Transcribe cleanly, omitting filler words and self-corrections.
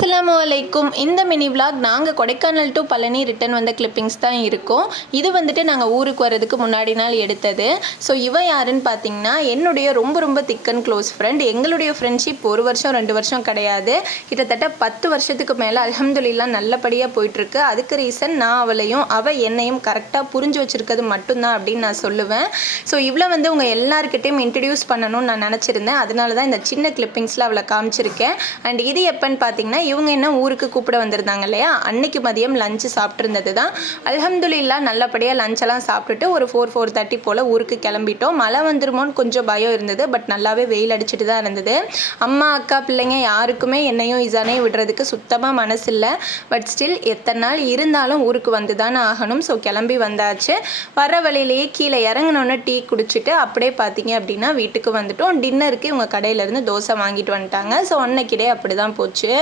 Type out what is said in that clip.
அஸ்ஸலாமு அலைக்கும். இந்த மினி விலாக் நாங்கள் கொடைக்கானல் டு பழனி ரிட்டன் வந்த கிளிப்பிங்ஸ் தான் இருக்கும். இது வந்துட்டு நாங்கள் ஊருக்கு வரதுக்கு முன்னாடி நாள் எடுத்தது. ஸோ இவ யாருன்னு பார்த்தீங்கன்னா என்னுடைய ரொம்ப ரொம்ப திக் அண்ட் க்ளோஸ் ஃப்ரெண்ட். எங்களுடைய ஃப்ரெண்ட்ஷிப் 1 வருஷம் 2 வருஷம் கிடையாது, கிட்டத்தட்ட 10 வருஷத்துக்கு மேலே அல்ஹம்துலில்லாஹ் நல்லபடியாக போயிட்டுருக்கு. அதுக்கு ரீசன் நான் அவளையும் அவள் என்னையும் கரெக்டாக புரிஞ்சு வச்சுருக்கிறது மட்டும்தான் அப்படின்னு நான் சொல்லுவேன். ஸோ இவ்வளோ வந்து உங்கள் எல்லாருக்கிட்டையும் இன்ட்ரடியூஸ் பண்ணணும்னு நான் நினச்சிருந்தேன். அதனால தான் இந்த சின்ன கிளிப்பிங்ஸில் அவளை காமிச்சிருக்கேன். அண்ட் இது எப்போன்னு பார்த்தீங்கன்னா இவங்க என்ன ஊருக்கு கூப்பிட வந்திருந்தாங்க இல்லையா, அன்னைக்கு மதியம் லஞ்சு சாப்பிட்ருந்தது தான். அல்ஹம்துலில்லாஹ் நல்லபடியாக லஞ்செல்லாம் சாப்பிட்டுட்டு ஒரு 4-4:30 போல் ஊருக்கு கிளம்பிட்டோம். மழை வந்துருமோன்னு கொஞ்சம் பயம் இருந்தது, பட் நல்லாவே வெயில் அடிச்சுட்டு தான் இருந்தது. அம்மா அக்கா பிள்ளைங்க யாருக்குமே என்னையும் இசானையும் விடுறதுக்கு சுத்தமாக மனசு இல்லை. பட் ஸ்டில் எத்தனை நாள் இருந்தாலும் ஊருக்கு வந்து தானே ஆகணும். ஸோ கிளம்பி வந்தாச்சு. வர வழியிலேயே கீழே இறங்கினோன்னே டீ குடிச்சிட்டு அப்படியே பார்த்தீங்க அப்படின்னா வீட்டுக்கு வந்துட்டோம். டின்னருக்கு இவங்க கடையிலேருந்து தோசை வாங்கிட்டு வந்துட்டாங்க. ஸோ அன்னைக்கிடே அப்படி தான் போச்சு.